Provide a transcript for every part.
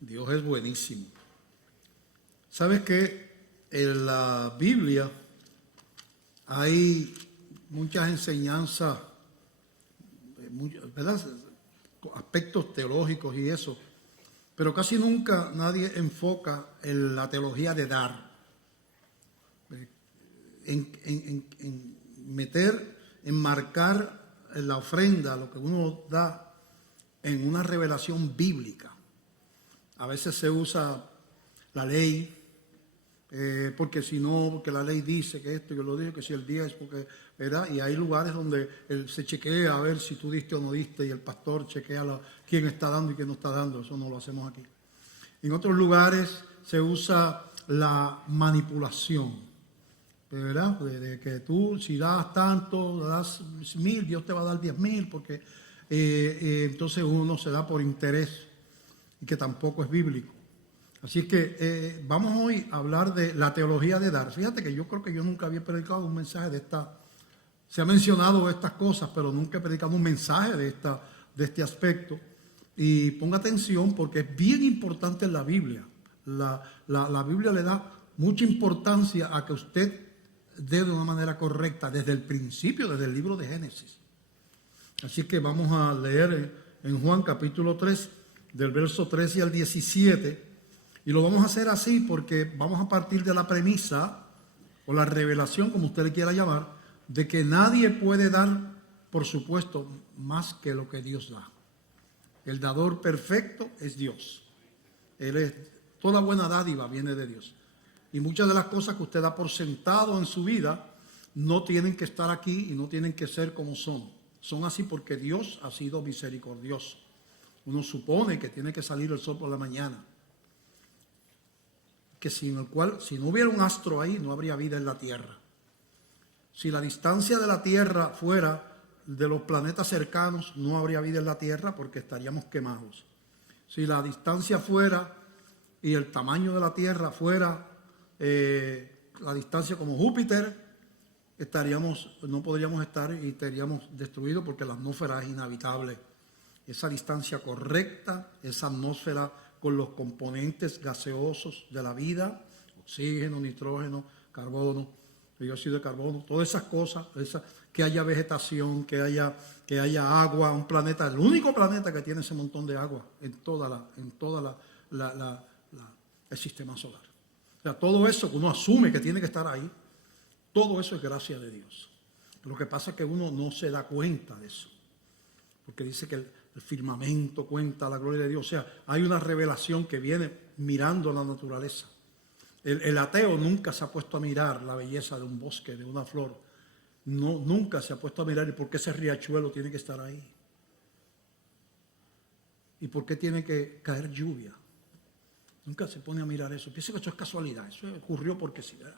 Dios es buenísimo. ¿Sabes que en la Biblia hay muchas enseñanzas, ¿verdad? Aspectos teológicos y eso, pero casi nunca nadie enfoca en la teología de dar, en meter, enmarcar en la ofrenda lo que uno da en una revelación bíblica. A veces se usa la ley, porque si no, porque la ley dice que esto, yo lo digo, que si el día es porque, ¿verdad? Y hay lugares donde se chequea a ver si tú diste o no diste, y el pastor chequea quién está dando y quién no está dando. Eso no lo hacemos aquí. En otros lugares se usa la manipulación, ¿verdad? De que tú, si das tanto, das 1,000, Dios te va a dar 10,000, porque entonces uno se da por interés, y que tampoco es bíblico. Así es que vamos hoy a hablar de la teología de dar. Fíjate que yo creo que yo nunca había predicado un mensaje de esta. Se ha mencionado estas cosas, pero nunca he predicado un mensaje de este aspecto. Y ponga atención porque es bien importante en la Biblia. La Biblia le da mucha importancia a que usted dé de una manera correcta desde el principio, desde el libro de Génesis. Así que vamos a leer en Juan capítulo 3, del verso 13 al 17. Y lo vamos a hacer así porque vamos a partir de la premisa o la revelación, como usted le quiera llamar, de que nadie puede dar, por supuesto, más que lo que Dios da. El dador perfecto es Dios. Toda buena dádiva viene de Dios. Y muchas de las cosas que usted da por sentado en su vida no tienen que estar aquí y no tienen que ser como son. Son así porque Dios ha sido misericordioso. Uno supone que tiene que salir el sol por la mañana. Que sin el cual, si no hubiera un astro ahí, no habría vida en la Tierra. Si la distancia de la Tierra fuera de los planetas cercanos, no habría vida en la Tierra porque estaríamos quemados. Si la distancia fuera y el tamaño de la Tierra fuera la distancia como Júpiter, no podríamos estar y estaríamos destruidos porque la atmósfera es inhabitable. Esa distancia correcta, esa atmósfera con los componentes gaseosos de la vida, oxígeno, nitrógeno, carbono, dióxido de carbono, todas esas cosas, que haya vegetación, que haya agua, un planeta, el único planeta que tiene ese montón de agua en toda el sistema solar. O sea, todo eso que uno asume que tiene que estar ahí, todo eso es gracia de Dios. Lo que pasa es que uno no se da cuenta de eso, porque dice que el firmamento cuenta la gloria de Dios. O sea, hay una revelación que viene mirando la naturaleza. El ateo nunca se ha puesto a mirar la belleza de un bosque, de una flor. No, nunca se ha puesto a mirar por qué ese riachuelo tiene que estar ahí. ¿Y por qué tiene que caer lluvia? Nunca se pone a mirar eso. Piensa que eso es casualidad. Eso ocurrió porque sí, ¿verdad?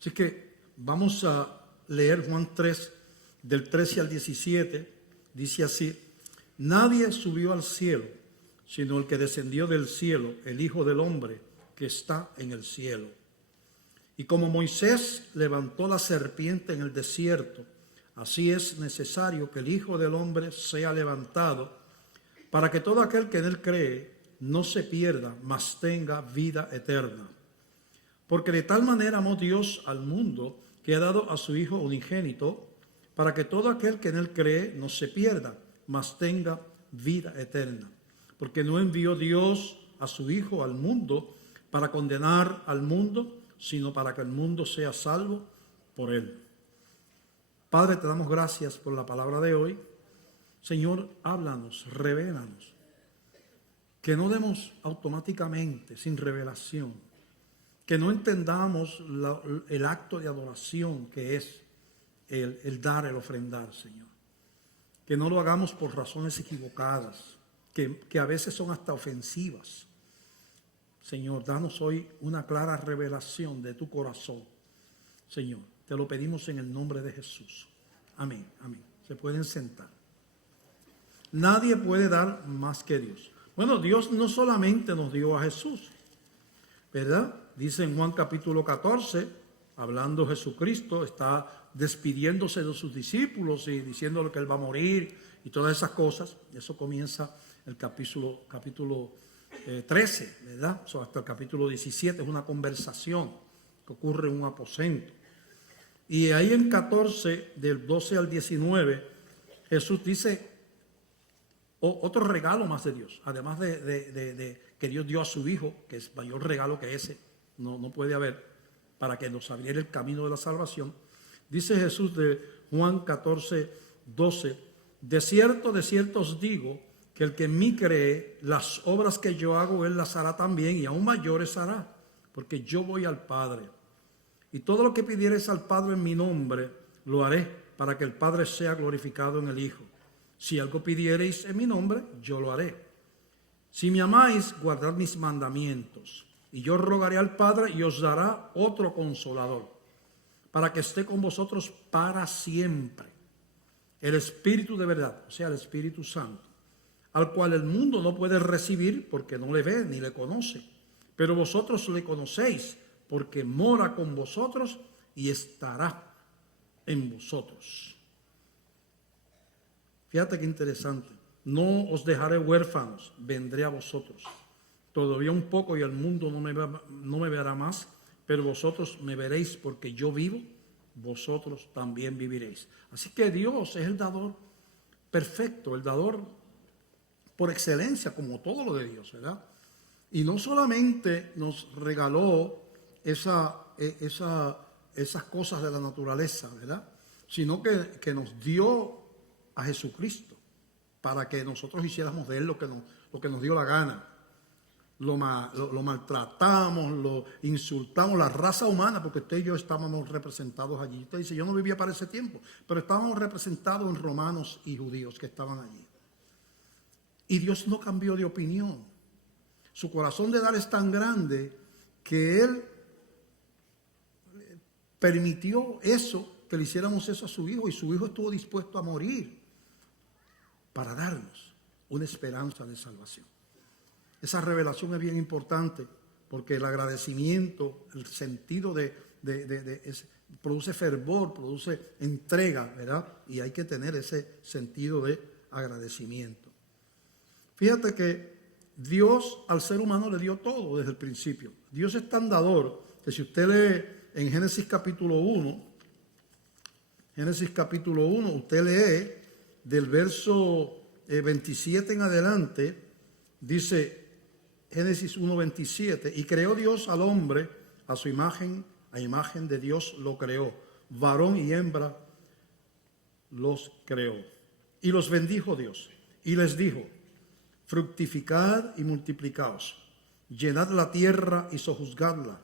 Así que vamos a leer Juan 3, del 13 al 17. Dice así: nadie subió al cielo, sino el que descendió del cielo, el Hijo del Hombre que está en el cielo. Y como Moisés levantó la serpiente en el desierto, así es necesario que el Hijo del Hombre sea levantado, para que todo aquel que en él cree no se pierda, mas tenga vida eterna. Porque de tal manera amó Dios al mundo, que ha dado a su Hijo unigénito, para que todo aquel que en él cree no se pierda, mas tenga vida eterna. Porque no envió Dios a su Hijo al mundo para condenar al mundo, sino para que el mundo sea salvo por él. Padre, te damos gracias por la palabra de hoy. Señor, háblanos, revélanos. Que no demos automáticamente, sin revelación. Que no entendamos el acto de adoración que es el dar, el ofrendar, Señor. Que no lo hagamos por razones equivocadas, que a veces son hasta ofensivas. Señor, danos hoy una clara revelación de tu corazón. Señor, te lo pedimos en el nombre de Jesús. Amén, amén. Se pueden sentar. Nadie puede dar más que Dios. Bueno, Dios no solamente nos dio a Jesús, ¿verdad? Dice en Juan capítulo 14, hablando Jesucristo, está despidiéndose de sus discípulos y diciéndole que Él va a morir y todas esas cosas. Eso comienza el capítulo 13, ¿verdad? Hasta el capítulo 17 es una conversación que ocurre en un aposento. Y ahí en 14, del 12 al 19, Jesús dice otro regalo más de Dios, además de que Dios dio a su Hijo, que es mayor regalo que ese, no puede haber, para que nos abriera el camino de la salvación. Dice Jesús de Juan 14, 12, de cierto os digo, que el que en mí cree, las obras que yo hago, él las hará también, y aún mayores hará, porque yo voy al Padre. Y todo lo que pidiereis al Padre en mi nombre, lo haré, para que el Padre sea glorificado en el Hijo. Si algo pidiereis en mi nombre, yo lo haré. Si me amáis, guardad mis mandamientos. Y yo rogaré al Padre y os dará otro consolador, para que esté con vosotros para siempre. El Espíritu de verdad, o sea, el Espíritu Santo, al cual el mundo no puede recibir porque no le ve ni le conoce. Pero vosotros le conocéis, porque mora con vosotros y estará en vosotros. Fíjate qué interesante. No os dejaré huérfanos, vendré a vosotros. Todavía un poco y el mundo no me verá más, pero vosotros me veréis porque yo vivo, vosotros también viviréis. Así que Dios es el dador perfecto, el dador por excelencia, como todo lo de Dios, ¿verdad? Y no solamente nos regaló esas cosas de la naturaleza, ¿verdad? Sino que nos dio a Jesucristo para que nosotros hiciéramos de Él lo que nos dio la gana. Lo maltratamos, lo insultamos, la raza humana, porque usted y yo estábamos representados allí. Usted dice, yo no vivía para ese tiempo, pero estábamos representados en romanos y judíos que estaban allí. Y Dios no cambió de opinión. Su corazón de dar es tan grande que Él permitió eso, que le hiciéramos eso a su Hijo, y su Hijo estuvo dispuesto a morir para darnos una esperanza de salvación. Esa revelación es bien importante porque el agradecimiento, el sentido produce fervor, produce entrega, ¿verdad? Y hay que tener ese sentido de agradecimiento. Fíjate que Dios al ser humano le dio todo desde el principio. Dios es tan dador que si usted lee en Génesis capítulo 1, usted lee del verso 27 en adelante, dice Génesis 1:27, y creó Dios al hombre a su imagen, a imagen de Dios lo creó, varón y hembra los creó. Y los bendijo Dios y les dijo, fructificad y multiplicaos, llenad la tierra y sojuzgadla,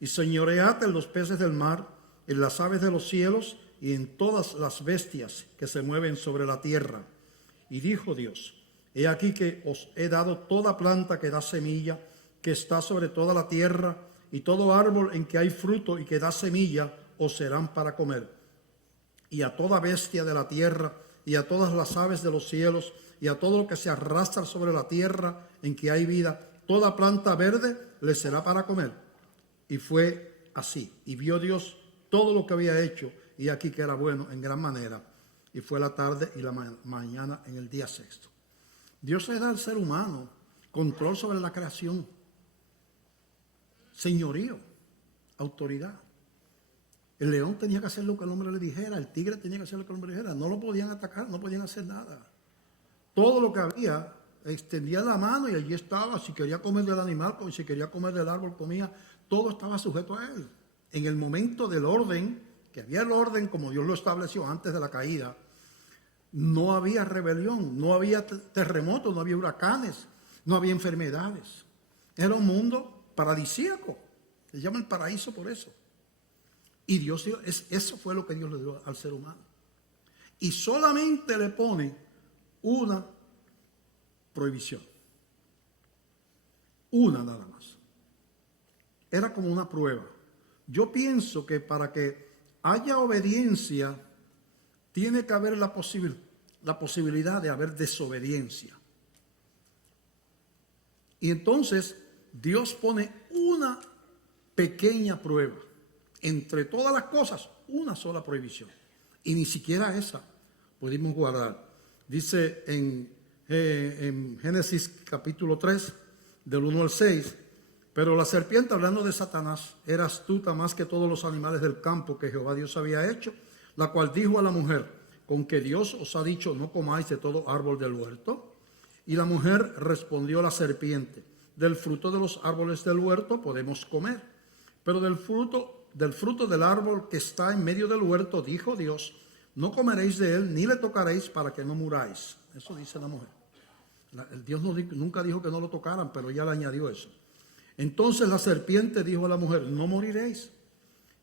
y señoread en los peces del mar, en las aves de los cielos y en todas las bestias que se mueven sobre la tierra. Y dijo Dios, he aquí que os he dado toda planta que da semilla, que está sobre toda la tierra, y todo árbol en que hay fruto y que da semilla, os serán para comer. Y a toda bestia de la tierra, y a todas las aves de los cielos, y a todo lo que se arrastra sobre la tierra en que hay vida, toda planta verde les será para comer. Y fue así. Y vio Dios todo lo que había hecho, y aquí que era bueno en gran manera. Y fue la tarde y la mañana en el día sexto. Dios le da al ser humano control sobre la creación, señorío, autoridad. El león tenía que hacer lo que el hombre le dijera, el tigre tenía que hacer lo que el hombre le dijera. No lo podían atacar, no podían hacer nada. Todo lo que había, extendía la mano y allí estaba. Si quería comer del animal, si quería comer del árbol, comía. Todo estaba sujeto a él. En el momento del orden, que había el orden como Dios lo estableció antes de la caída, no había rebelión, no había terremotos, no había huracanes, no había enfermedades. Era un mundo paradisíaco. Se llama el paraíso por eso. Y Dios dio, eso fue lo que Dios le dio al ser humano. Y solamente le pone una prohibición. Una nada más. Era como una prueba. Yo pienso que para que haya obediencia, tiene que haber la posibilidad de haber desobediencia. Y entonces Dios pone una pequeña prueba. Entre todas las cosas, una sola prohibición. Y ni siquiera esa pudimos guardar. Dice en Génesis capítulo 3, del 1 al 6. Pero la serpiente, hablando de Satanás, era astuta más que todos los animales del campo que Jehová Dios había hecho, la cual dijo a la mujer: ¿con que Dios os ha dicho no comáis de todo árbol del huerto? Y la mujer respondió a la serpiente: del fruto de los árboles del huerto podemos comer, pero del fruto del árbol que está en medio del huerto, dijo Dios, no comeréis de él ni le tocaréis para que no muráis. Eso dice la mujer. El Dios nunca dijo que no lo tocaran, pero ella le añadió eso. Entonces la serpiente dijo a la mujer: no moriréis,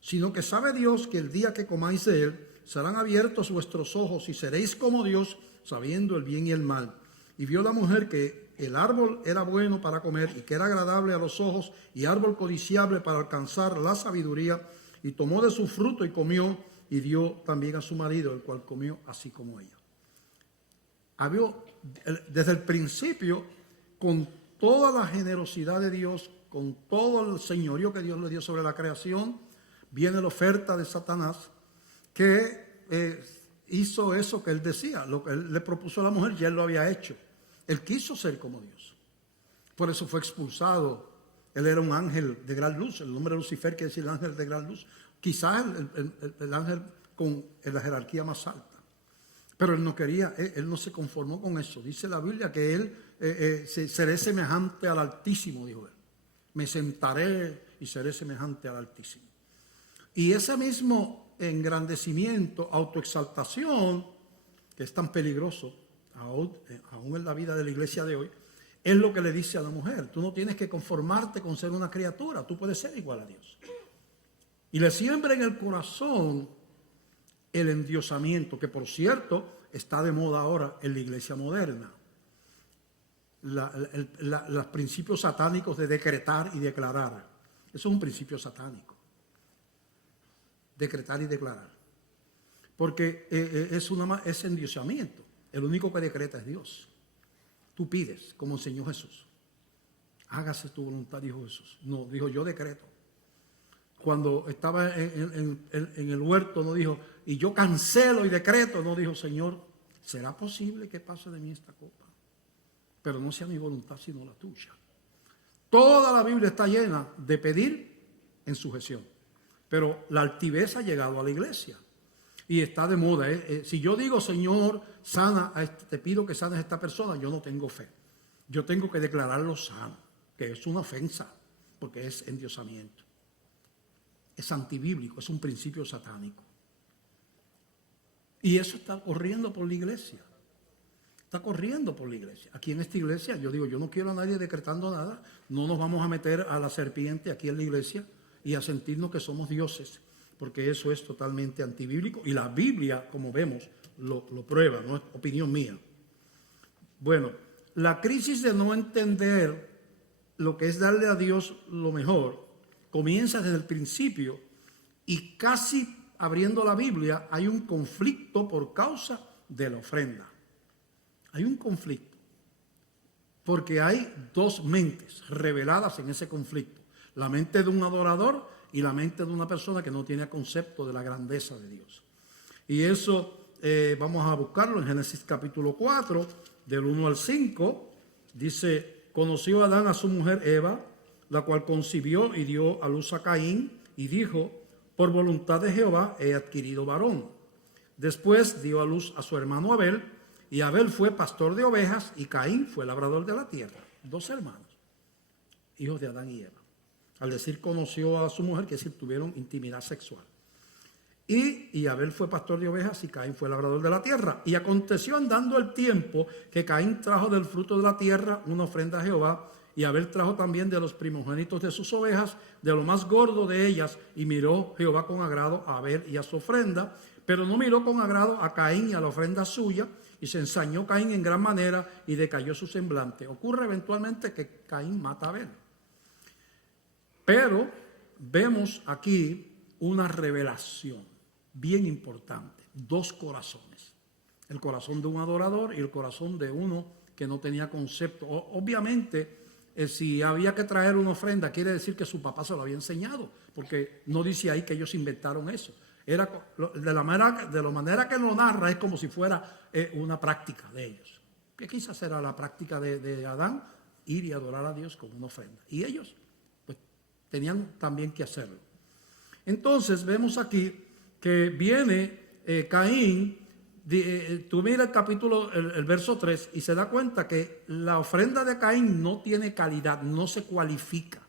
sino que sabe Dios que el día que comáis de él, serán abiertos vuestros ojos y seréis como Dios, sabiendo el bien y el mal. Y vio la mujer que el árbol era bueno para comer y que era agradable a los ojos y árbol codiciable para alcanzar la sabiduría, y tomó de su fruto y comió, y dio también a su marido, el cual comió así como ella. Desde el principio, con toda la generosidad de Dios, con todo el señorío que Dios le dio sobre la creación, viene la oferta de Satanás, que hizo eso que él decía, lo que él le propuso a la mujer, ya él lo había hecho. Él quiso ser como Dios. Por eso fue expulsado. Él era un ángel de gran luz. El nombre de Lucifer quiere decir el ángel de gran luz. Quizás el ángel con la jerarquía más alta. Pero él no quería, él no se conformó con eso. Dice la Biblia que él seré semejante al Altísimo, dijo él. Me sentaré y seré semejante al Altísimo. Y ese mismo engrandecimiento, autoexaltación, que es tan peligroso, aún en la vida de la iglesia de hoy, es lo que le dice a la mujer: tú no tienes que conformarte con ser una criatura, tú puedes ser igual a Dios. Y le siembra en el corazón el endiosamiento, que por cierto está de moda ahora en la iglesia moderna. Los principios satánicos de decretar y declarar. Eso es un principio satánico. Decretar y declarar. Porque es endiosamiento. El único que decreta es Dios. Tú pides, como enseñó Jesús. Hágase tu voluntad, dijo Jesús. No, dijo yo decreto. Cuando estaba en el huerto, no dijo, y yo cancelo y decreto. No, dijo, Señor, ¿será posible que pase de mí esta copa? Pero no sea mi voluntad, sino la tuya. Toda la Biblia está llena de pedir en sujeción. Pero la altivez ha llegado a la iglesia. Y está de moda. Si yo digo, Señor, sana, te pido que sanes a esta persona, yo no tengo fe. Yo tengo que declararlo sano, que es una ofensa, porque es endiosamiento. Es antibíblico, es un principio satánico. Y eso está corriendo por la iglesia. Está corriendo por la iglesia. Aquí en esta iglesia, yo digo, yo no quiero a nadie decretando nada. No nos vamos a meter a la serpiente aquí en la iglesia y a sentirnos que somos dioses, porque eso es totalmente antibíblico. Y la Biblia, como vemos, lo prueba, no es opinión mía. Bueno, la crisis de no entender lo que es darle a Dios lo mejor comienza desde el principio, y casi abriendo la Biblia hay un conflicto por causa de la ofrenda. Hay un conflicto, porque hay dos mentes reveladas en ese conflicto. La mente de un adorador y la mente de una persona que no tiene concepto de la grandeza de Dios. Y eso vamos a buscarlo en Génesis capítulo 4, del 1 al 5. Dice, conoció Adán a su mujer Eva, la cual concibió y dio a luz a Caín, y dijo, por voluntad de Jehová he adquirido varón. Después dio a luz a su hermano Abel, y Abel fue pastor de ovejas, y Caín fue labrador de la tierra. Dos hermanos, hijos de Adán y Eva. Al decir conoció a su mujer, quiere decir tuvieron intimidad sexual. Y Abel fue pastor de ovejas y Caín fue labrador de la tierra. Y aconteció andando el tiempo que Caín trajo del fruto de la tierra una ofrenda a Jehová, y Abel trajo también de los primogénitos de sus ovejas, de lo más gordo de ellas, y miró Jehová con agrado a Abel y a su ofrenda, pero no miró con agrado a Caín y a la ofrenda suya, y se ensañó Caín en gran manera y decayó su semblante. Ocurre eventualmente que Caín mata a Abel. Pero vemos aquí una revelación bien importante, dos corazones, el corazón de un adorador y el corazón de uno que no tenía concepto. Obviamente, si había que traer una ofrenda, quiere decir que su papá se lo había enseñado, porque no dice ahí que ellos inventaron eso. Era de la manera que lo narra, es como si fuera una práctica de ellos. Que quizás era la práctica de Adán, ir y adorar a Dios con una ofrenda. Y ellos pues tenían también que hacerlo. Entonces vemos aquí que viene Caín, tú mira el capítulo, el verso 3, y se da cuenta que la ofrenda de Caín no tiene calidad, no se cualifica.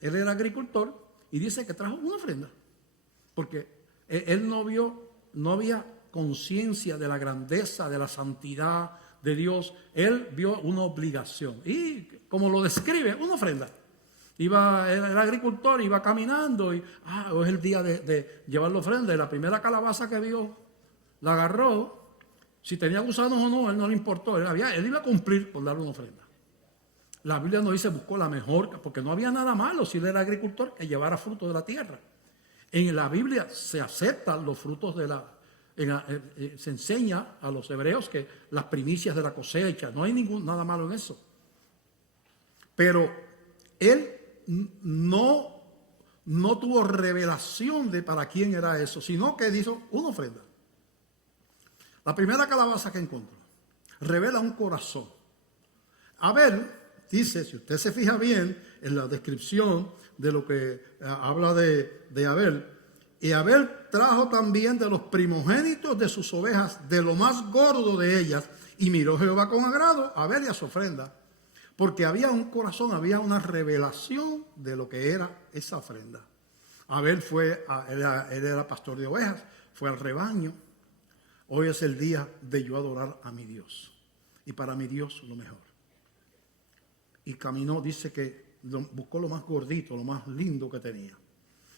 Él era agricultor y dice que trajo una ofrenda, porque él no había conciencia de la grandeza, de la santidad de Dios. Él vio una obligación y, como lo describe, una ofrenda. Era agricultor, iba caminando y hoy es el día de llevar la ofrenda. Y la primera calabaza que vio, la agarró. Si tenía gusanos o no, él no le importó. Él iba a cumplir por darle una ofrenda. La Biblia nos dice, buscó la mejor, porque no había nada malo si él era agricultor que llevara frutos de la tierra. En la Biblia se aceptan los frutos se enseña a los hebreos que las primicias de la cosecha, no hay nada malo en eso. Pero él no tuvo revelación de para quién era eso, sino que hizo una ofrenda. La primera calabaza que encontró revela un corazón. Abel dice, si usted se fija bien en la descripción de lo que habla de Abel, y Abel trajo también de los primogénitos de sus ovejas, de lo más gordo de ellas, y miró Jehová con agrado a Abel y a su ofrenda. Porque había un corazón, había una revelación de lo que era esa ofrenda. Abel él era pastor de ovejas, fue al rebaño. Hoy es el día de yo adorar a mi Dios. Y para mi Dios lo mejor. Y caminó, dice que buscó lo más gordito, lo más lindo que tenía.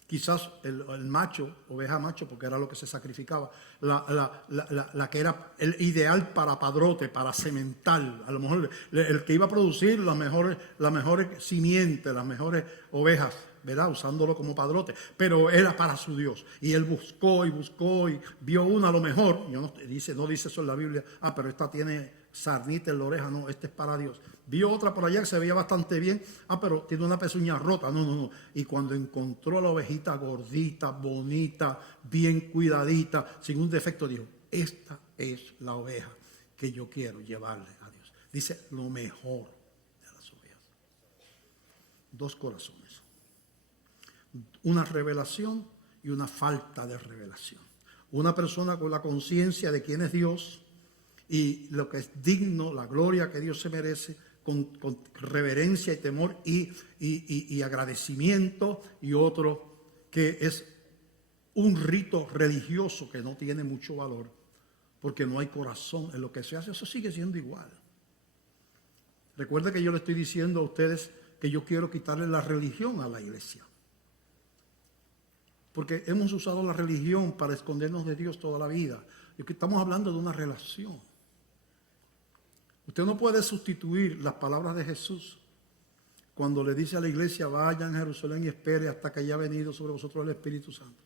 Quizás el macho, oveja macho, porque era lo que se sacrificaba, la que era el ideal para padrote, para semental, a lo mejor el que iba a producir las mejores simientes, las mejores ovejas, ¿verdad? Usándolo como padrote, pero era para su Dios. Y él buscó y vio una a lo mejor, no dice eso en la Biblia, pero esta tiene sarnita en la oreja, no, este es para Dios. Vio otra por allá que se veía bastante bien, pero tiene una pezuña rota, no. Y cuando encontró la ovejita gordita, bonita, bien cuidadita, sin un defecto, dijo, esta es la oveja que yo quiero llevarle a Dios. Dice, lo mejor de las ovejas. Dos corazones. Una revelación y una falta de revelación. Una persona con la conciencia de quién es Dios y lo que es digno, la gloria que Dios se merece, con reverencia y temor y agradecimiento, y otro que es un rito religioso que no tiene mucho valor porque no hay corazón en lo que se hace. Eso sigue siendo igual. Recuerde que yo le estoy diciendo a ustedes que yo quiero quitarle la religión a la iglesia, porque hemos usado la religión para escondernos de Dios toda la vida. Y aquí estamos hablando de una relación. Usted no puede sustituir las palabras de Jesús cuando le dice a la iglesia, vayan a Jerusalén y espere hasta que haya venido sobre vosotros el Espíritu Santo.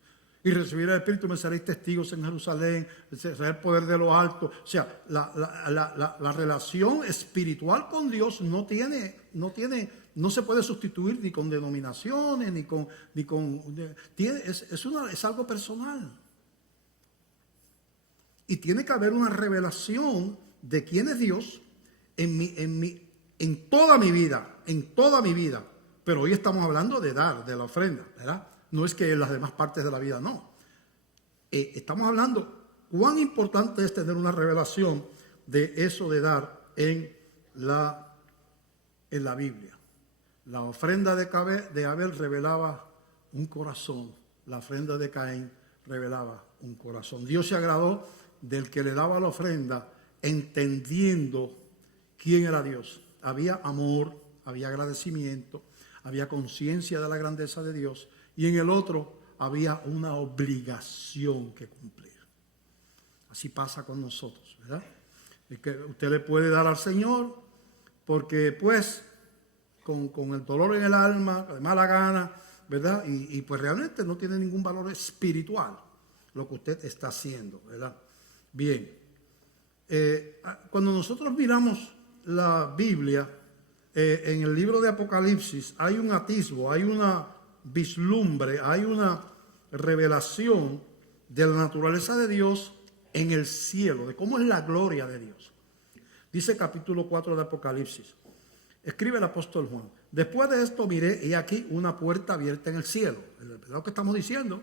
Y recibir el Espíritu, me seréis testigos en Jerusalén, será el poder de lo alto. O sea, la relación espiritual con Dios no se puede sustituir ni con denominaciones, es algo personal. Y tiene que haber una revelación de quién es Dios en toda mi vida, pero hoy estamos hablando de dar, de la ofrenda, ¿verdad? No es que en las demás partes de la vida no. Estamos hablando cuán importante es tener una revelación de eso de dar en la Biblia. La ofrenda de Abel revelaba un corazón, la ofrenda de Caín revelaba un corazón. Dios se agradó del que le daba la ofrenda entendiendo quién era Dios. Había amor, había agradecimiento, había conciencia de la grandeza de Dios, y en el otro había una obligación que cumplir. Así pasa con nosotros, ¿verdad? Es que usted le puede dar al Señor porque pues con el dolor en el alma, de mala gana, ¿verdad? Y pues realmente no tiene ningún valor espiritual lo que usted está haciendo, ¿verdad? Bien, cuando nosotros miramos la Biblia, en el libro de Apocalipsis hay un atisbo, hay una vislumbre, hay una revelación de la naturaleza de Dios en el cielo, de cómo es la gloria de Dios. Dice capítulo 4 de Apocalipsis. Escribe el apóstol Juan. Después de esto miré y aquí una puerta abierta en el cielo. Es lo que estamos diciendo.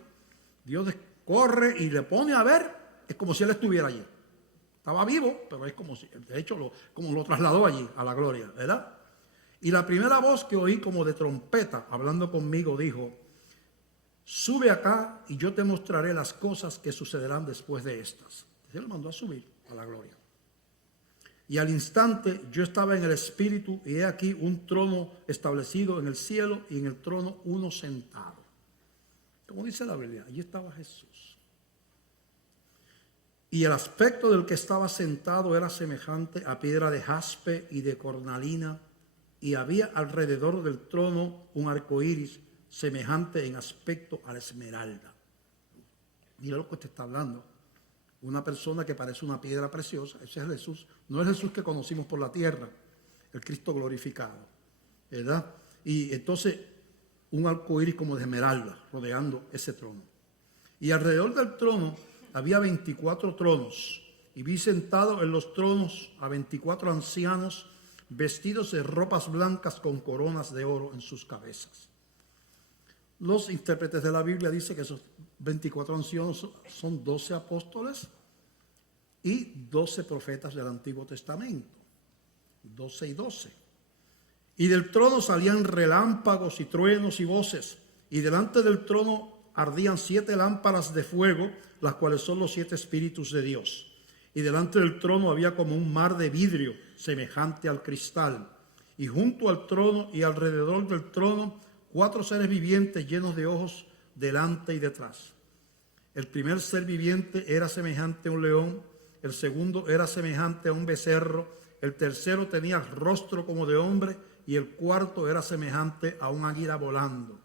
Dios corre y le pone a ver. Es como si él estuviera allí. Estaba vivo, pero es como si, de hecho, como lo trasladó allí a la gloria, ¿verdad? Y la primera voz que oí como de trompeta hablando conmigo dijo: sube acá y yo te mostraré las cosas que sucederán después de estas. Él lo mandó a subir a la gloria. Y al instante yo estaba en el espíritu y he aquí un trono establecido en el cielo y en el trono uno sentado. Como dice la Biblia, allí estaba Jesús. Y el aspecto del que estaba sentado era semejante a piedra de jaspe y de cornalina, y había alrededor del trono un arco iris semejante en aspecto a la esmeralda. Mira lo que te está hablando. Una persona que parece una piedra preciosa, ese es Jesús. No es Jesús que conocimos por la tierra, el Cristo glorificado, ¿verdad? Y entonces un arco iris como de esmeralda rodeando ese trono. Y alrededor del trono había 24 tronos, y vi sentados en los tronos a 24 ancianos vestidos de ropas blancas con coronas de oro en sus cabezas. Los intérpretes de la Biblia dicen que esos 24 ancianos son 12 apóstoles y 12 profetas del Antiguo Testamento. 12 y 12. Y del trono salían relámpagos y truenos y voces, y delante del trono ardían 7 lámparas de fuego, las cuales son los 7 espíritus de Dios. Y delante del trono había como un mar de vidrio semejante al cristal. Y junto al trono y alrededor del trono 4 seres vivientes llenos de ojos delante y detrás. El primer ser viviente era semejante a un león, el segundo era semejante a un becerro, el tercero tenía rostro como de hombre y el cuarto era semejante a un águila volando.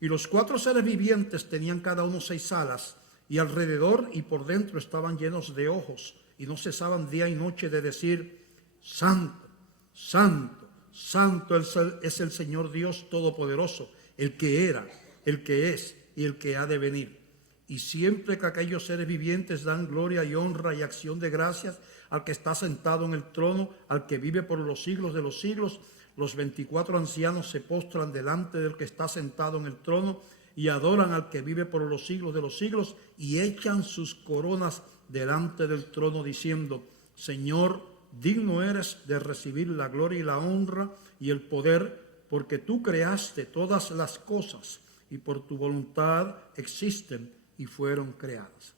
Y los 4 seres vivientes tenían cada uno 6 alas, y alrededor y por dentro estaban llenos de ojos, y no cesaban día y noche de decir: Santo, Santo, Santo es el Señor Dios Todopoderoso, el que era, el que es y el que ha de venir. Y siempre que aquellos seres vivientes dan gloria y honra y acción de gracias al que está sentado en el trono, al que vive por los siglos de los siglos, los 24 ancianos se postran delante del que está sentado en el trono y adoran al que vive por los siglos de los siglos y echan sus coronas delante del trono diciendo: Señor, digno eres de recibir la gloria y la honra y el poder, porque tú creaste todas las cosas y por tu voluntad existen y fueron creadas.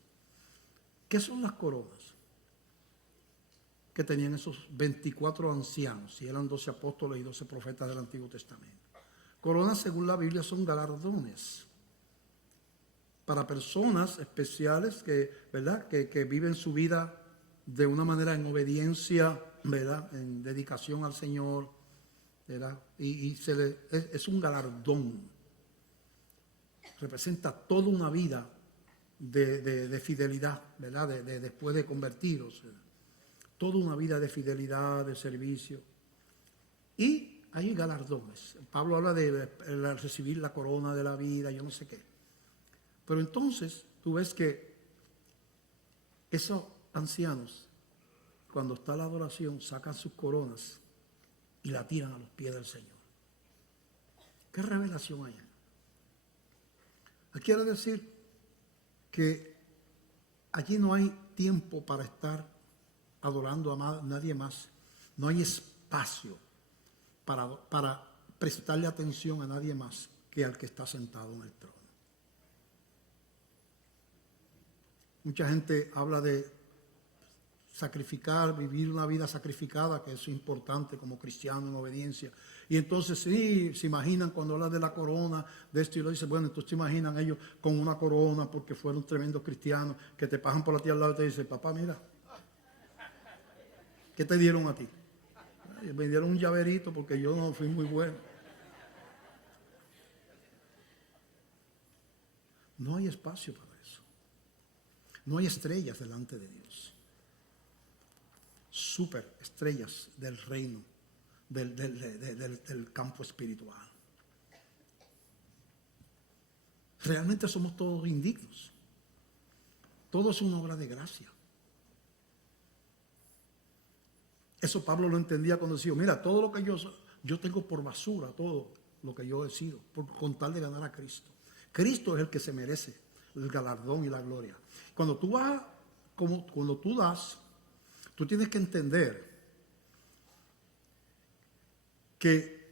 ¿Qué son las coronas que tenían esos 24 ancianos? Si eran 12 apóstoles y 12 profetas del Antiguo Testamento. Coronas, según la Biblia, son galardones para personas especiales que, ¿verdad?, que viven su vida de una manera en obediencia, ¿verdad?, en dedicación al Señor, ¿verdad? Y es un galardón. Representa toda una vida de fidelidad, ¿verdad?, después de convertidos, ¿verdad? Toda una vida de fidelidad, de servicio. Y hay galardones. Pablo habla de recibir la corona de la vida, yo no sé qué. Pero entonces tú ves que esos ancianos, cuando está la adoración, sacan sus coronas y la tiran a los pies del Señor. ¿Qué revelación hay? Quiere decir que allí no hay tiempo para estar adorando a nadie más. No hay espacio para prestarle atención a nadie más que al que está sentado en el trono. Mucha gente habla de sacrificar, vivir una vida sacrificada, que es importante como cristiano en obediencia. Y entonces sí, se imaginan cuando habla de la corona, de esto y lo dice, bueno, entonces se imaginan ellos con una corona porque fueron tremendos cristianos, que te pasan por la tía al lado y te dicen: papá, mira, ¿qué te dieron a ti? Me dieron un llaverito porque yo no fui muy bueno. No hay espacio para eso. No hay estrellas delante de Dios. Super estrellas del reino, del campo espiritual. Realmente somos todos indignos. Todo es una obra de gracia. Eso Pablo lo entendía cuando decía, mira, todo lo que yo tengo por basura, todo lo que yo he sido, con tal de ganar a Cristo. Cristo es el que se merece el galardón y la gloria. Cuando tú das, tú tienes que entender que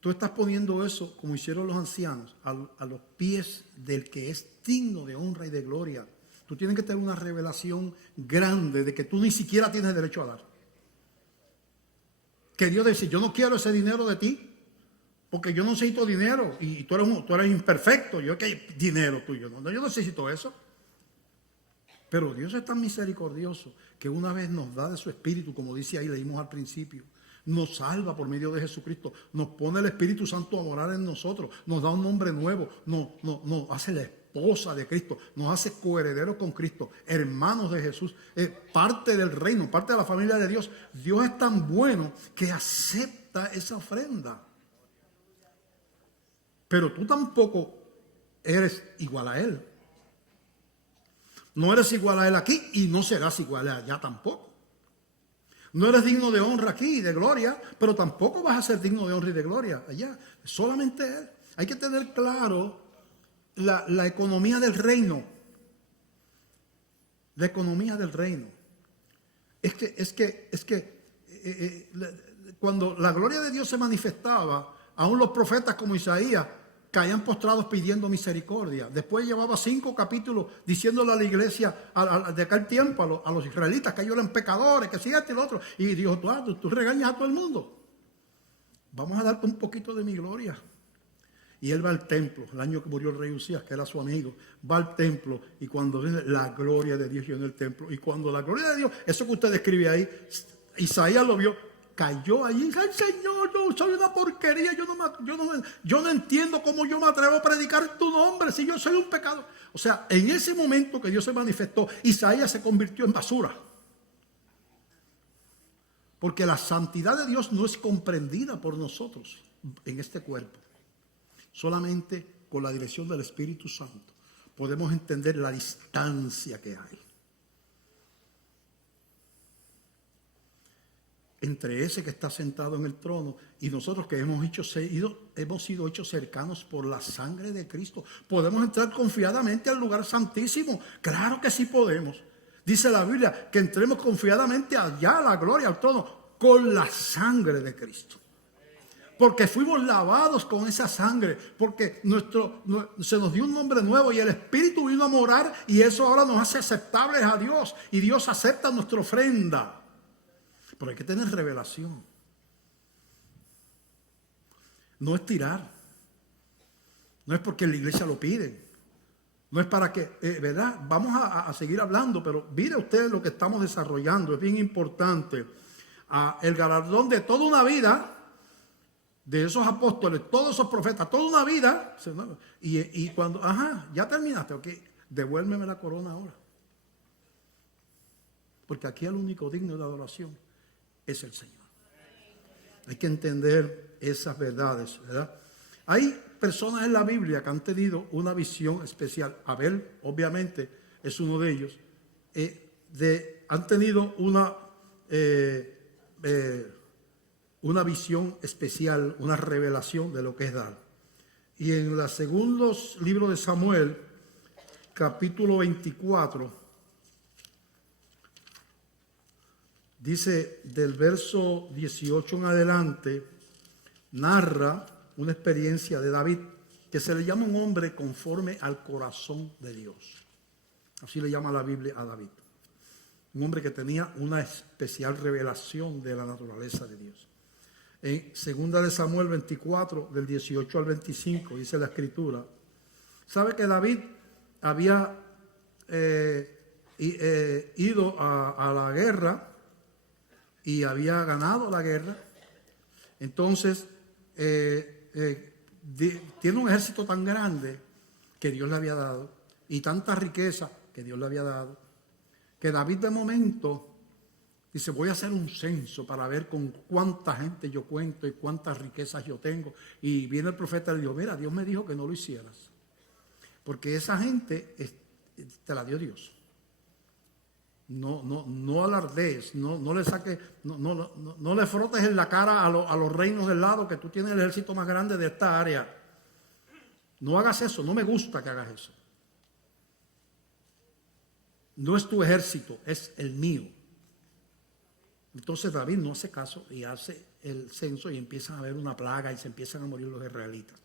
tú estás poniendo eso, como hicieron los ancianos, a los pies del que es digno de honra y de gloria. Tú tienes que tener una revelación grande de que tú ni siquiera tienes derecho a dar. Que Dios dice, yo no quiero ese dinero de ti, porque yo no necesito dinero y tú eres imperfecto. Yo que hay dinero tuyo, no, yo no necesito eso. Pero Dios es tan misericordioso que una vez nos da de su espíritu, como dice ahí, leímos al principio, nos salva por medio de Jesucristo, nos pone el Espíritu Santo a morar en nosotros, nos da un nombre nuevo, nos hace la esposa de Cristo, nos hace coherederos con Cristo, hermanos de Jesús, parte del reino, parte de la familia de Dios. Dios es tan bueno que acepta esa ofrenda. Pero tú tampoco eres igual a Él. No eres igual a Él aquí y no serás igual a allá tampoco. No eres digno de honra aquí y de gloria, pero tampoco vas a ser digno de honra y de gloria allá. Solamente Él. Hay que tener claro la economía del reino. La economía del reino. Es que cuando la gloria de Dios se manifestaba, aún los profetas como Isaías caían postrados pidiendo misericordia. Después llevaba 5 capítulos diciéndole a la iglesia de aquel tiempo, a los israelitas, que ellos eran pecadores, que si esto y lo otro. Y dijo, tú regañas a todo el mundo. Vamos a darte un poquito de mi gloria. Y él va al templo, el año que murió el rey Usías, que era su amigo, va al templo y cuando viene la gloria de Dios en el templo, y cuando la gloria de Dios, eso que usted describe ahí, Isaías lo vio, cayó allí y dice, ay Señor, yo soy una porquería, yo no entiendo cómo yo me atrevo a predicar tu nombre si yo soy un pecador. O sea, en ese momento que Dios se manifestó, Isaías se convirtió en basura. Porque la santidad de Dios no es comprendida por nosotros en este cuerpo. Solamente con la dirección del Espíritu Santo podemos entender la distancia que hay entre ese que está sentado en el trono y nosotros que hemos sido hechos cercanos por la sangre de Cristo. ¿Podemos entrar confiadamente al lugar santísimo? Claro que sí podemos. Dice la Biblia que entremos confiadamente allá a la gloria, al trono, con la sangre de Cristo. Porque fuimos lavados con esa sangre, porque se nos dio un nombre nuevo y el Espíritu vino a morar y eso ahora nos hace aceptables a Dios y Dios acepta nuestra ofrenda. Pero hay que tener revelación. No es tirar. No es porque la iglesia lo pide. No es para que, ¿verdad? Vamos a seguir hablando, pero mire usted lo que estamos desarrollando. Es bien importante. El galardón de toda una vida, de esos apóstoles, todos esos profetas, toda una vida. Y cuando, ya terminaste, ok, devuélveme la corona ahora. Porque aquí el único digno de adoración es el Señor. Hay que entender esas verdades, ¿verdad? Hay personas en la Biblia que han tenido una visión especial. Abel, obviamente, es uno de ellos. Han tenido una visión especial, una revelación de lo que es dar. Y en el segundo libro de Samuel, capítulo 24, dice del verso 18 en adelante, narra una experiencia de David, que se le llama un hombre conforme al corazón de Dios. Así le llama la Biblia a David. Un hombre que tenía una especial revelación de la naturaleza de Dios. En 2 de Samuel 24, del 18 al 25, dice la Escritura. ¿Sabe que David había ido a la guerra y había ganado la guerra? Entonces, tiene un ejército tan grande que Dios le había dado y tanta riqueza que Dios le había dado, que David de momento dice, voy a hacer un censo para ver con cuánta gente yo cuento y cuántas riquezas yo tengo. Y viene el profeta y le dijo, mira, Dios me dijo que no lo hicieras, porque esa gente te la dio Dios. no alardees, no le saques, no le frotes en la cara a los reinos del lado que tú tienes el ejército más grande de esta área. No hagas eso, no me gusta que hagas eso. No es tu ejército, es el mío. Entonces David no hace caso y hace el censo y empiezan a haber una plaga y se empiezan a morir los israelitas.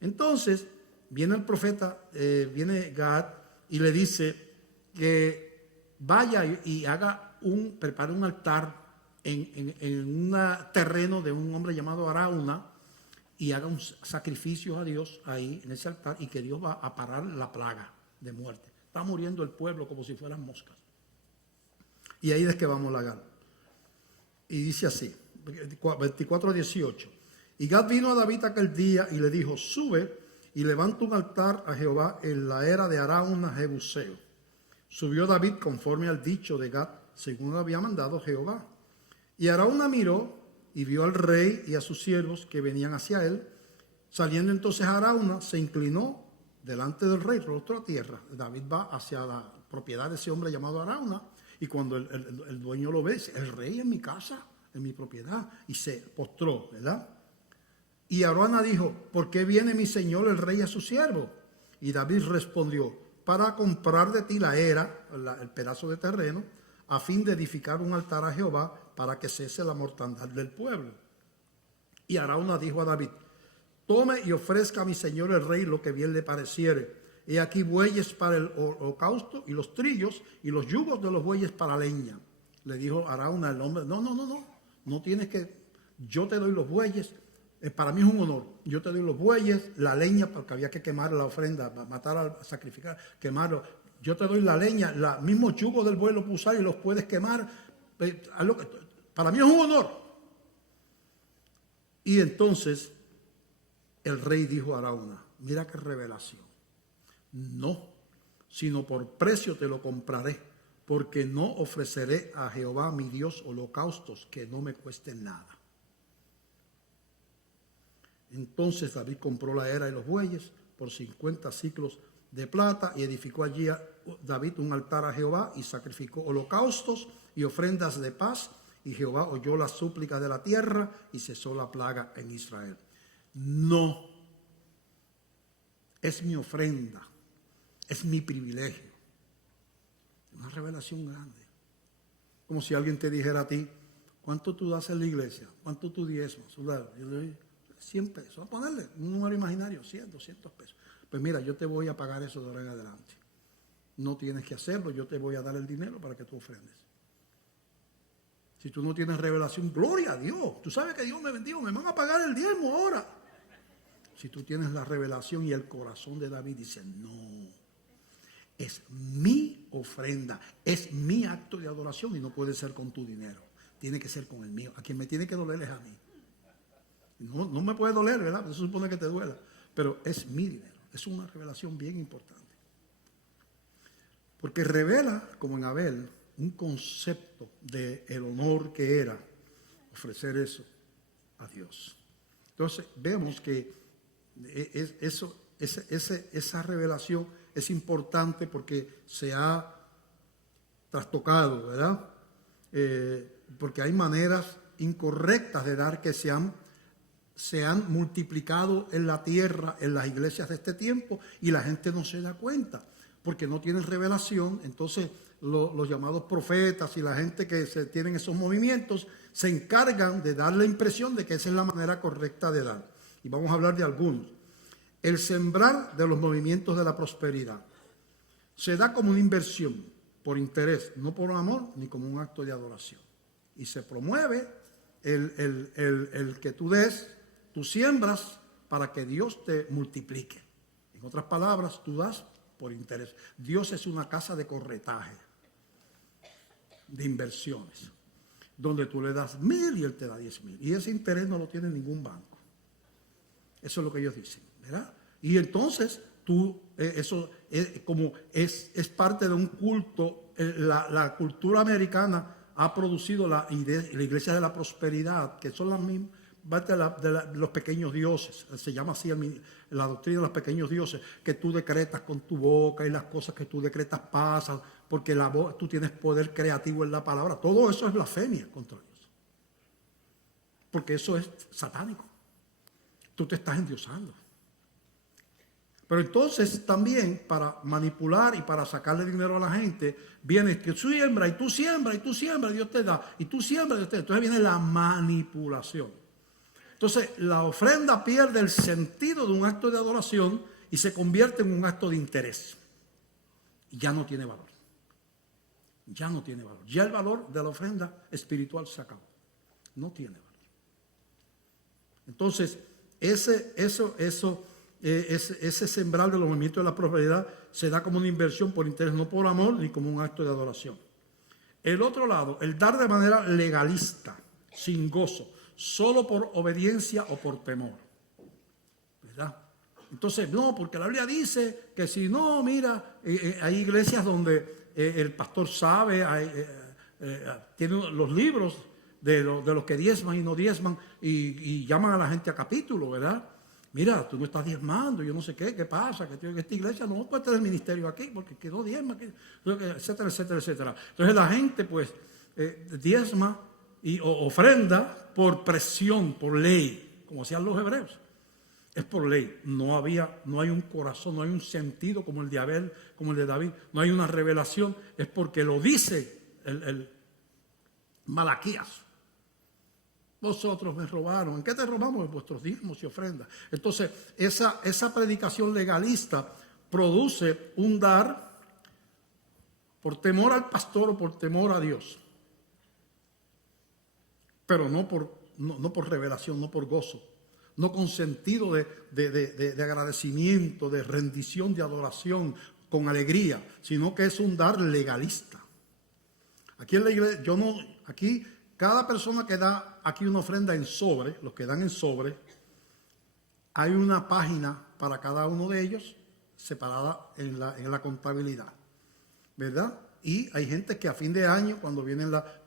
Entonces viene el profeta, viene Gad y le dice que vaya y prepare un altar en un terreno de un hombre llamado Arauna y haga un sacrificio a Dios ahí en ese altar y que Dios va a parar la plaga de muerte. Está muriendo el pueblo como si fueran moscas. Y ahí es que vamos a Gad. Y dice así, 24:18. Y Gad vino a David aquel día y le dijo, sube y levanta un altar a Jehová en la era de Arauna Jebuseo. Subió David conforme al dicho de Gad, según había mandado Jehová. Y Arauna miró y vio al rey y a sus siervos que venían hacia él. Saliendo entonces Arauna, se inclinó delante del rey, rostro a tierra. David va hacia la propiedad de ese hombre llamado Arauna, y cuando el dueño lo ve, dice, el rey en mi casa, en mi propiedad, y se postró, ¿verdad? Y Arauna dijo, ¿por qué viene mi señor el rey a su siervo? Y David respondió, para comprar de ti la era, el pedazo de terreno, a fin de edificar un altar a Jehová, para que cese la mortandad del pueblo. Y Arauna dijo a David, tome y ofrezca a mi señor el rey lo que bien le pareciere. He aquí bueyes para el holocausto y los trillos y los yugos de los bueyes para leña. Le dijo Arauna el hombre, no tienes que, yo te doy los bueyes, para mí es un honor, yo te doy los bueyes, la leña, porque había que quemar la ofrenda, matar, sacrificar, quemarlo. Yo te doy la leña, los mismos yugos del buey los puedes usar y los puedes quemar. Para mí es un honor. Y entonces el rey dijo a Arauna, mira qué revelación. No, sino por precio te lo compraré, porque no ofreceré a Jehová mi Dios holocaustos que no me cuesten nada. Entonces David compró la era y los bueyes por 50 siclos de plata y edificó allí David un altar a Jehová y sacrificó holocaustos y ofrendas de paz, y Jehová oyó las súplicas de la tierra y cesó la plaga en Israel. No, es mi ofrenda. Es mi privilegio. Una revelación grande. Como si alguien te dijera a ti, ¿cuánto tú das en la iglesia? ¿Cuánto tú diezmas? Yo le doy 100 pesos. Vamos a ponerle un número imaginario, 100, 200 pesos. Pues mira, yo te voy a pagar eso de ahora en adelante. No tienes que hacerlo, yo te voy a dar el dinero para que tú ofrendes. Si tú no tienes revelación, gloria a Dios. Tú sabes que Dios me bendijo, me van a pagar el diezmo ahora. Si tú tienes la revelación y el corazón de David dice, no. Es mi ofrenda, es mi acto de adoración y no puede ser con tu dinero. Tiene que ser con el mío. A quien me tiene que doler es a mí. No me puede doler, ¿verdad? Eso supone que te duela. Pero es mi dinero. Es una revelación bien importante. Porque revela, como en Abel, un concepto del honor que era ofrecer eso a Dios. Entonces vemos que esa revelación es importante porque se ha trastocado, ¿verdad? Porque hay maneras incorrectas de dar que se han multiplicado en la tierra, en las iglesias de este tiempo, y la gente no se da cuenta, porque no tienen revelación. Entonces los llamados profetas y la gente que tienen esos movimientos se encargan de dar la impresión de que esa es la manera correcta de dar. Y vamos a hablar de algunos. El sembrar de los movimientos de la prosperidad se da como una inversión, por interés, no por amor, ni como un acto de adoración. Y se promueve el que tú des, tú siembras para que Dios te multiplique. En otras palabras, tú das por interés. Dios es una casa de corretaje, de inversiones, donde tú le das 1,000 y Él te da 10,000. Y ese interés no lo tiene ningún banco. Eso es lo que ellos dicen, ¿verdad? Y entonces eso como es parte de un culto. La cultura americana ha producido la iglesia de la prosperidad, que son las mismas, parte de los pequeños dioses, se llama así la doctrina de los pequeños dioses, que tú decretas con tu boca y las cosas que tú decretas pasan, porque tú tienes poder creativo en la palabra. Todo eso es blasfemia contra Dios, porque eso es satánico. Tú te estás endiosando. Pero entonces también para manipular y para sacarle dinero a la gente, viene que siembra y tú siembras y tú siembras, Dios te da, y tú siembras, Dios te da. Entonces viene la manipulación. Entonces la ofrenda pierde el sentido de un acto de adoración y se convierte en un acto de interés. Y ya no tiene valor. Ya no tiene valor. Ya el valor de la ofrenda espiritual se acabó. No tiene valor. Entonces, ese sembrar de los movimientos de la prosperidad se da como una inversión por interés, no por amor ni como un acto de adoración. El otro lado, el dar de manera legalista, sin gozo, solo por obediencia o por temor, ¿verdad? Entonces, no, porque la Biblia dice que si no, mira, hay iglesias donde el pastor sabe, tiene los libros de los que diezman y no diezman y llaman a la gente a capítulo, ¿verdad? Mira, tú no estás diezmando, yo no sé qué pasa, que esta iglesia no puede tener ministerio aquí porque no diezma, etcétera, etcétera, etcétera. Entonces la gente pues diezma y ofrenda por presión, por ley, como hacían los hebreos. Es por ley, no hay un corazón, no hay un sentido como el de Abel, como el de David, no hay una revelación, es porque lo dice el Malaquías. Vosotros me robaron. ¿En qué te robamos? En vuestros diezmos y ofrendas. Entonces, esa predicación legalista produce un dar por temor al pastor o por temor a Dios. Pero no por revelación, no por gozo. No con sentido de agradecimiento, de rendición, de adoración, con alegría, sino que es un dar legalista. Aquí en la iglesia, aquí cada persona que da aquí una ofrenda en sobre, los que dan en sobre, hay una página para cada uno de ellos separada en la contabilidad, ¿verdad? Y hay gente que a fin de año, cuando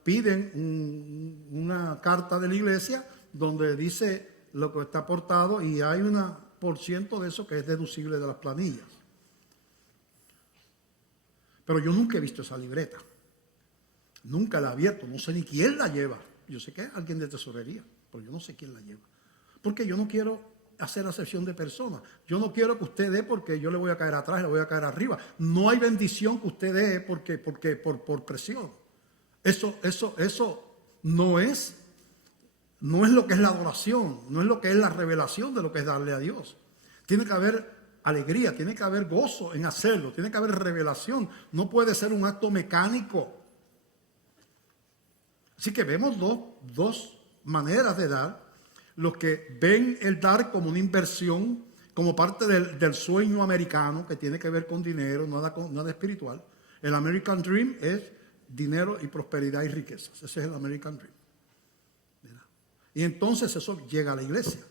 piden una carta de la iglesia donde dice lo que está aportado y hay un % de eso que es deducible de las planillas. Pero yo nunca he visto esa libreta. Nunca la he abierto, no sé ni quién la lleva. Yo sé que es alguien de tesorería, pero yo no sé quién la lleva. Porque yo no quiero hacer acepción de personas. Yo no quiero que usted dé porque yo le voy a caer atrás, le voy a caer arriba. No hay bendición que usted dé porque por presión. Eso no es lo que es la adoración, no es lo que es la revelación de lo que es darle a Dios. Tiene que haber alegría, tiene que haber gozo en hacerlo, tiene que haber revelación. No puede ser un acto mecánico. Así que vemos dos maneras de dar. Los que ven el dar como una inversión, como parte del sueño americano, que tiene que ver con dinero, nada espiritual. El American Dream es dinero y prosperidad y riquezas. Ese es el American Dream. ¿Verdad? Y entonces eso llega a la iglesia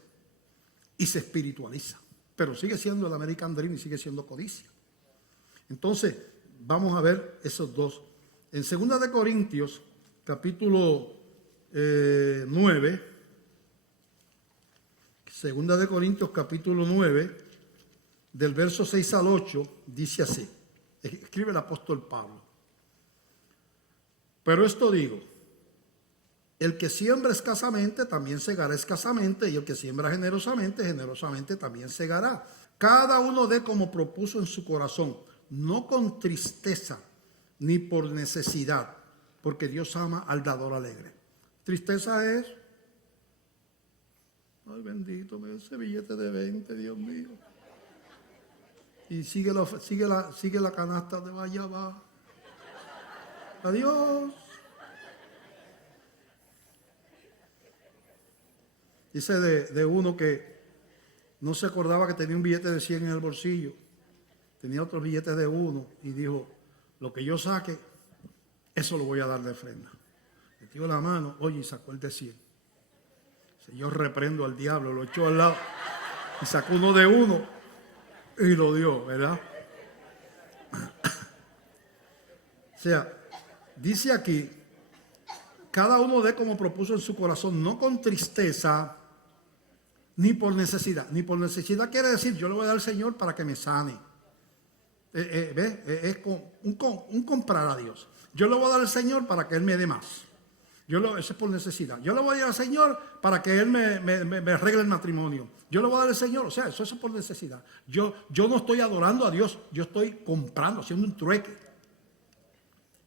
y se espiritualiza. Pero sigue siendo el American Dream y sigue siendo codicia. Entonces, vamos a ver esos dos. En 2 de Corintios, capítulo 9, 2 de Corintios capítulo 9, del verso 6 al 8, dice así, escribe el apóstol Pablo. Pero esto digo, el que siembra escasamente también segará escasamente, y el que siembra generosamente, generosamente también segará. Cada uno dé como propuso en su corazón, no con tristeza ni por necesidad, porque Dios ama al dador alegre. Tristeza es, ay bendito, ese billete de 20, Dios mío. Y sigue la canasta de vaya abajo. Adiós. Dice de uno que no se acordaba que tenía un billete de 100 en el bolsillo. Tenía otros billetes de 1 y dijo, lo que yo saque, eso lo voy a dar de ofrenda. Metió la mano, oye, y sacó el de 100. Yo reprendo al diablo, lo echó al lado y sacó uno de 1 y lo dio, ¿verdad? O sea, dice aquí, cada uno dé como propuso en su corazón, no con tristeza Ni por necesidad. Ni por necesidad quiere decir yo le voy a dar al Señor para que me sane. Es un comprar a Dios. Yo le voy a dar al Señor para que Él me dé más. Eso es por necesidad. Yo le voy a dar al Señor para que Él me arregle el matrimonio. Yo le voy a dar al Señor, o sea, eso es por necesidad. Yo no estoy adorando a Dios, yo estoy comprando, haciendo un trueque.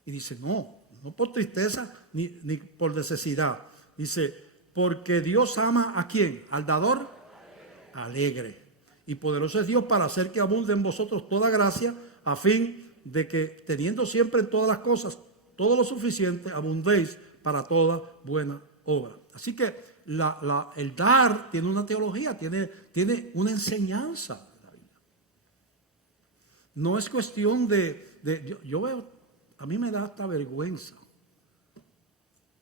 Y dice, no por tristeza ni por necesidad. Dice, porque Dios ama ¿a quién? Al dador alegre. Y poderoso es Dios para hacer que abunde en vosotros toda gracia, a fin de que teniendo siempre en todas las cosas todo lo suficiente, abundéis para toda buena obra. Así que el dar tiene una teología, tiene una enseñanza. No es cuestión yo veo, a mí me da hasta vergüenza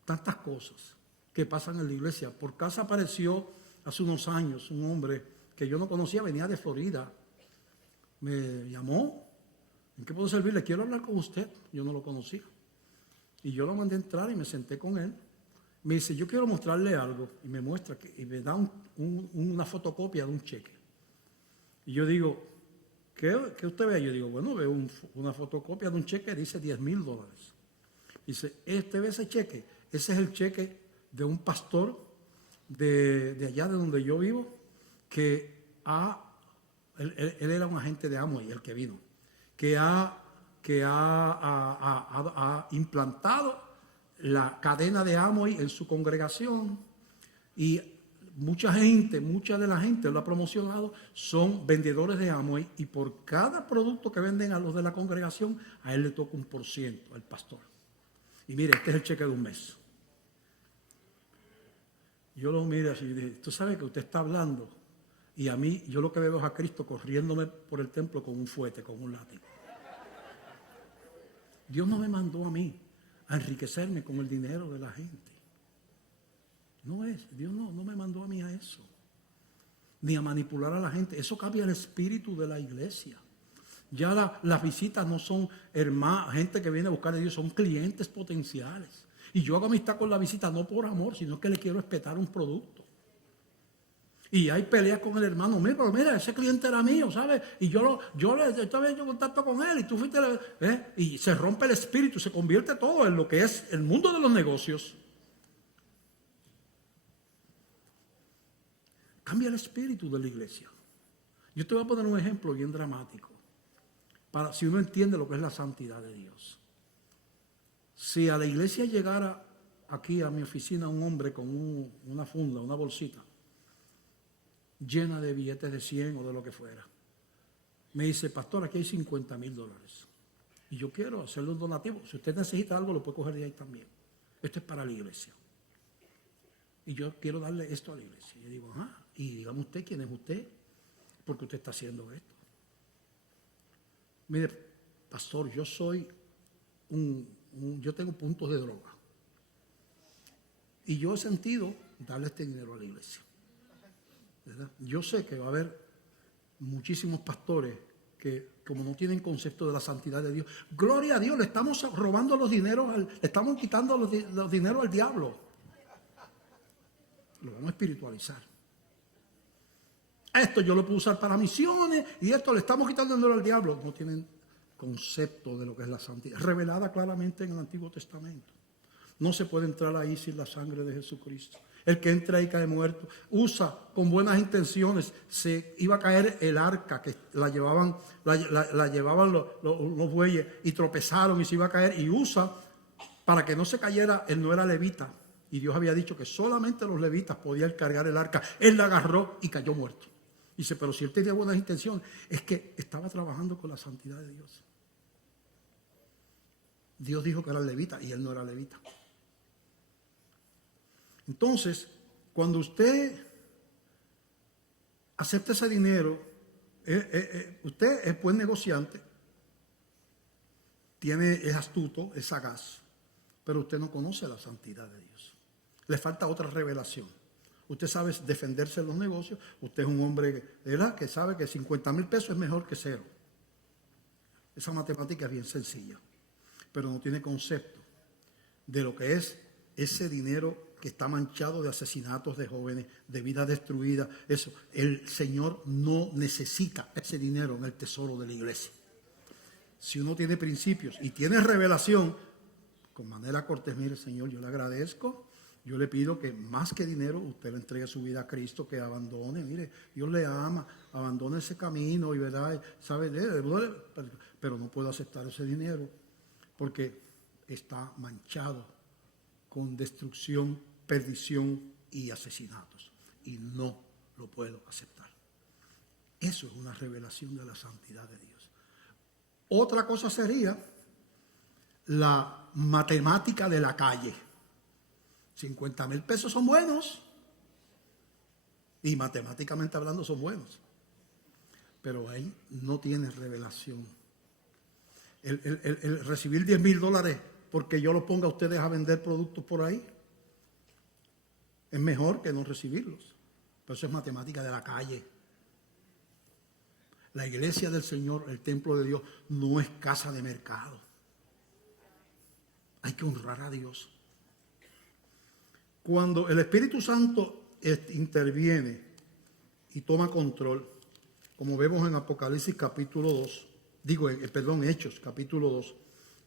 tantas cosas que pasan en la iglesia. Por casa apareció hace unos años un hombre que yo no conocía, venía de Florida. Me llamó, ¿en qué puedo servirle? Quiero hablar con usted. Yo no lo conocía. Y yo lo mandé a entrar y me senté con él. Me dice, yo quiero mostrarle algo. Y me muestra, y me da una fotocopia de un cheque. Y yo digo, ¿qué usted ve? Yo digo, bueno, veo una fotocopia de un cheque que dice $10,000. Dice, ve ese cheque. Ese es el cheque de un pastor de allá de donde yo vivo, que él era un agente de Amway, el que vino, que ha implantado la cadena de Amway en su congregación, y mucha de la gente lo ha promocionado, son vendedores de Amway, y por cada producto que venden a los de la congregación, a él le toca 1%, al pastor. Y mire, este es el cheque de un mes. Yo lo miro así y dije, tú sabes que usted está hablando, y a mí, yo lo que veo es a Cristo corriéndome por el templo con un fuete, con un látigo. Dios no me mandó a mí a enriquecerme con el dinero de la gente. Dios no me mandó a mí a eso. Ni a manipular a la gente. Eso cambia el espíritu de la iglesia. Ya las visitas no son gente que viene a buscar a Dios, son clientes potenciales. Y yo hago amistad con la visita no por amor, sino que le quiero respetar un producto. Y hay peleas con el hermano, mira, ese cliente era mío, ¿sabes? Y yo estaba en contacto con él y tú fuiste, y se rompe el espíritu, se convierte todo en lo que es el mundo de los negocios. Cambia el espíritu de la iglesia. Yo te voy a poner un ejemplo bien dramático, para si uno entiende lo que es la santidad de Dios. Si a la iglesia llegara aquí a mi oficina un hombre con una funda, una bolsita, llena de billetes de 100 o de lo que fuera, me dice, pastor, aquí hay $50,000 y yo quiero hacerle un donativo. Si usted necesita algo, lo puede coger de ahí también. Esto es para la iglesia. Y yo quiero darle esto a la iglesia. Y yo digo, y dígame usted quién es usted, porque usted está haciendo esto. Mire, pastor, yo soy yo tengo puntos de droga. Y yo he sentido darle este dinero a la iglesia. ¿Verdad? Yo sé que va a haber muchísimos pastores que, como no tienen concepto de la santidad de Dios, gloria a Dios, le estamos robando los dineros, le estamos quitando los dineros al diablo. Lo vamos a espiritualizar. Esto yo lo puedo usar para misiones y esto le estamos quitando dinero al diablo. No tienen concepto de lo que es la santidad, revelada claramente en el Antiguo Testamento. No se puede entrar ahí sin la sangre de Jesucristo. El que entra ahí cae muerto. Usa con buenas intenciones. Se iba a caer el arca que la llevaban los bueyes y tropezaron y se iba a caer. Y usa para que no se cayera. Él no era levita. Y Dios había dicho que solamente los levitas podían cargar el arca. Él la agarró y cayó muerto. Dice, pero si él tenía buenas intenciones, es que estaba trabajando con la santidad de Dios. Dios dijo que era levita y él no era levita. Entonces, cuando usted acepta ese dinero, usted es buen negociante, es astuto, es sagaz, pero usted no conoce la santidad de Dios. Le falta otra revelación. Usted sabe defenderse en los negocios. Usted es un hombre, ¿verdad?, que sabe que 50,000 pesos es mejor que cero. Esa matemática es bien sencilla, pero no tiene concepto de lo que es ese dinero que está manchado de asesinatos de jóvenes, de vidas destruidas. Eso, el Señor no necesita ese dinero en el tesoro de la iglesia. Si uno tiene principios y tiene revelación, con manera cortés, mire, Señor, yo le agradezco. Yo le pido que más que dinero usted le entregue su vida a Cristo, que abandone, mire, Dios le ama, abandone ese camino y verdad, sabe, pero no puedo aceptar ese dinero porque está manchado con destrucción, perdición y asesinatos y no lo puedo aceptar. Eso es una revelación de la santidad de Dios. Otra cosa sería la matemática de la calle. 50,000 pesos son buenos y matemáticamente hablando son buenos, pero ahí no tiene revelación. El recibir $10,000 porque yo lo ponga a ustedes a vender productos por ahí es mejor que no recibirlos, pero eso es matemática de la calle. La iglesia del Señor, el templo de Dios, no es casa de mercado. Hay que honrar a Dios. Cuando el Espíritu Santo interviene y toma control, como vemos en Apocalipsis capítulo 2, Hechos capítulo 2,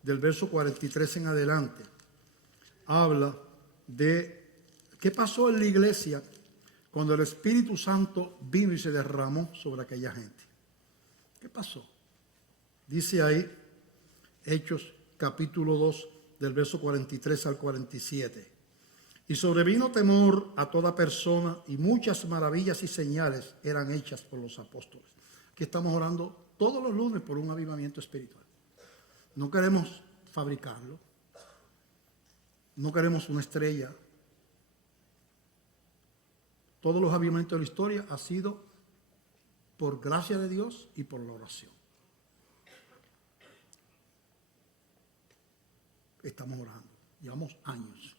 del verso 43 en adelante, habla de qué pasó en la iglesia cuando el Espíritu Santo vino y se derramó sobre aquella gente. ¿Qué pasó? Dice ahí, Hechos capítulo 2, del verso 43 al 47. Y sobrevino temor a toda persona y muchas maravillas y señales eran hechas por los apóstoles. Aquí estamos orando todos los lunes por un avivamiento espiritual. No queremos fabricarlo. No queremos una estrella. Todos los avivamientos de la historia han sido por gracia de Dios y por la oración. Estamos orando. Llevamos años.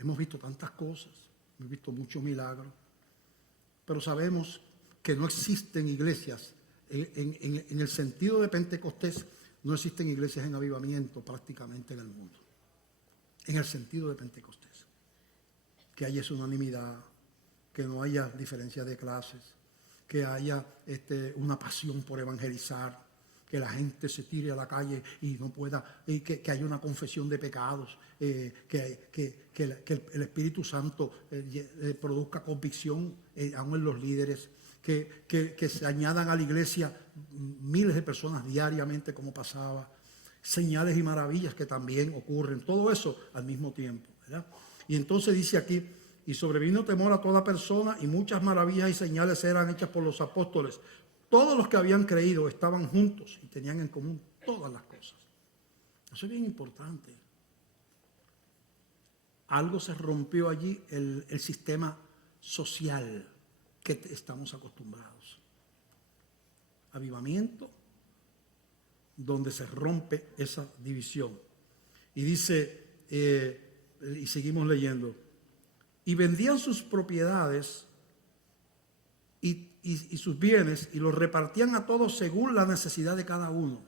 Hemos visto tantas cosas, hemos visto muchos milagros, pero sabemos que no existen iglesias, en el sentido de Pentecostés, no existen iglesias en avivamiento prácticamente en el mundo. En el sentido de Pentecostés. Que haya esa unanimidad, que no haya diferencias de clases, que haya una pasión por evangelizar, que la gente se tire a la calle y no pueda, y que haya una confesión de pecados, que el Espíritu Santo produzca convicción aún en los líderes, que se añadan a la iglesia miles de personas diariamente como pasaba, señales y maravillas que también ocurren, todo eso al mismo tiempo, ¿verdad? Y entonces dice aquí, y sobrevino temor a toda persona y muchas maravillas y señales eran hechas por los apóstoles. Todos los que habían creído estaban juntos y tenían en común todas las cosas. Eso es bien importante. Algo se rompió allí, el sistema social que estamos acostumbrados. Avivamiento, donde se rompe esa división. Y dice, y seguimos leyendo, y vendían sus propiedades y sus bienes y los repartían a todos según la necesidad de cada uno.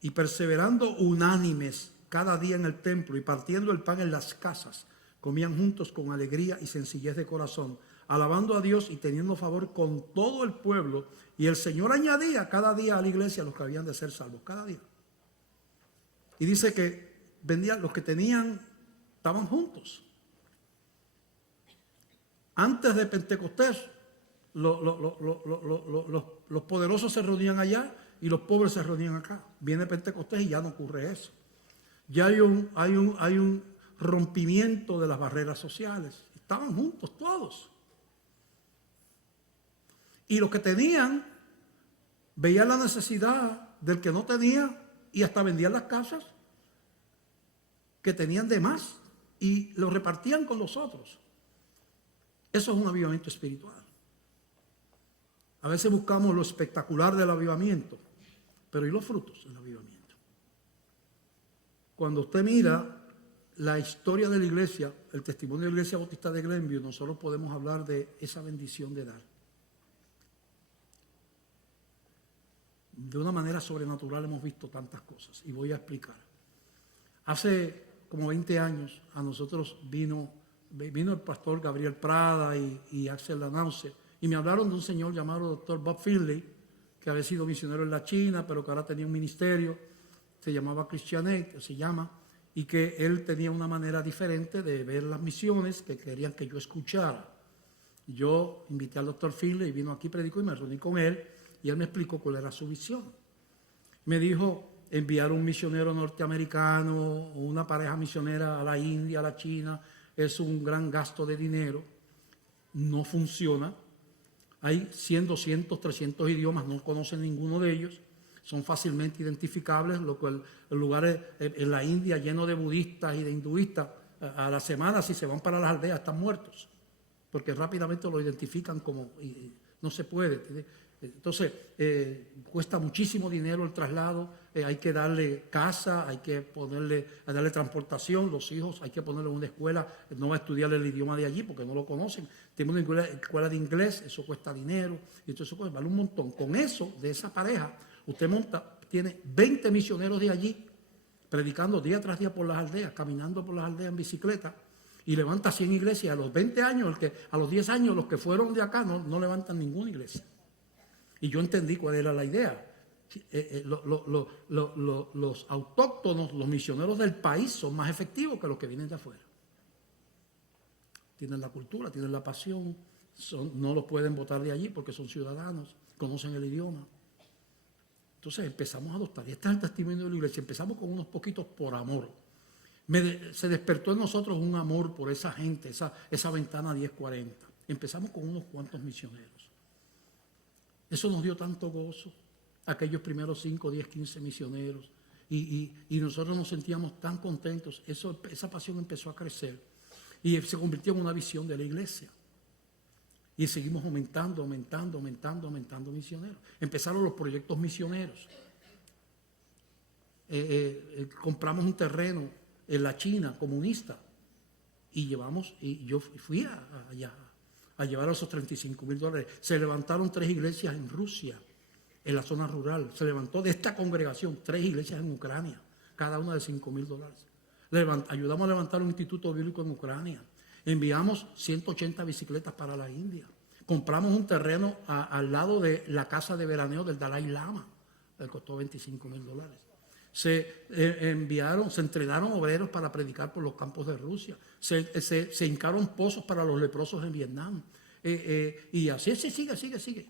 Y perseverando unánimes cada día en el templo y partiendo el pan en las casas, comían juntos con alegría y sencillez de corazón, alabando a Dios y teniendo favor con todo el pueblo. Y el Señor añadía cada día a la iglesia los que habían de ser salvos, cada día. Y dice que vendían, los que tenían, estaban juntos. Antes de Pentecostés, los poderosos se reunían allá y los pobres se reunían acá. Viene Pentecostés y ya no ocurre eso. Ya hay un rompimiento de las barreras sociales. Estaban juntos todos. Y los que tenían veían la necesidad del que no tenía y hasta vendían las casas que tenían de más y lo repartían con los otros. Eso es un avivamiento espiritual. A veces buscamos lo espectacular del avivamiento, pero ¿y los frutos del avivamiento? Cuando usted mira la historia de la iglesia, el testimonio de la Iglesia Bautista de Glenview, nosotros podemos hablar de esa bendición de dar. De una manera sobrenatural hemos visto tantas cosas y voy a explicar. Hace como 20 años a nosotros vino vino el pastor Gabriel Prada y Axel Lanause, y me hablaron de un señor llamado Dr. Bob Finley, que había sido misionero en la China, pero que ahora tenía un ministerio, se llamaba Christian Aid, que se llama, y que él tenía una manera diferente de ver las misiones que querían que yo escuchara. Yo invité al doctor Finley y vino aquí, predicó y me reuní con él, y él me explicó cuál era su visión. Me dijo, enviar un misionero norteamericano o una pareja misionera a la India, a la China, es un gran gasto de dinero, no funciona. Hay 100, 200, 300 idiomas, no conocen ninguno de ellos, son fácilmente identificables, lo cual el lugar en la India lleno de budistas y de hinduistas, a la semana si se van para las aldeas están muertos, porque rápidamente lo identifican como, y no se puede. Entonces, cuesta muchísimo dinero el traslado, hay que darle casa, hay que darle transportación, los hijos, hay que ponerlos en una escuela, no va a estudiar el idioma de allí porque no lo conocen. Tenemos una escuela de inglés, eso cuesta dinero, y eso vale un montón. Con eso, de esa pareja, usted tiene 20 misioneros de allí, predicando día tras día por las aldeas, caminando por las aldeas en bicicleta, y levanta 100 iglesias. A los 20 años, a los 10 años, los que fueron de acá no levantan ninguna iglesia. Y yo entendí cuál era la idea. Los autóctonos, los misioneros del país son más efectivos que los que vienen de afuera. Tienen la cultura, tienen la pasión, no los pueden votar de allí porque son ciudadanos, conocen el idioma. Entonces empezamos a adoptar, y este es el testimonio de la iglesia, empezamos con unos poquitos por amor. Se despertó en nosotros un amor por esa gente, esa ventana 1040. Empezamos con unos cuantos misioneros. Eso nos dio tanto gozo, aquellos primeros 5, 10, 15 misioneros, y nosotros nos sentíamos tan contentos. Esa pasión empezó a crecer y se convirtió en una visión de la iglesia. Y seguimos aumentando misioneros. Empezaron los proyectos misioneros. Compramos un terreno en la China comunista y yo fui allá a llevar esos $35,000. Se levantaron 3 iglesias en Rusia, en la zona rural. Se levantó de esta congregación 3 iglesias en Ucrania, cada una de $5,000. Ayudamos a levantar un instituto bíblico en Ucrania. Enviamos 180 bicicletas para la India. Compramos un terreno al lado de la casa de veraneo del Dalai Lama. Le costó $25,000. Se entrenaron obreros para predicar por los campos de Rusia. Se hincaron pozos para los leprosos en Vietnam. Y así sigue.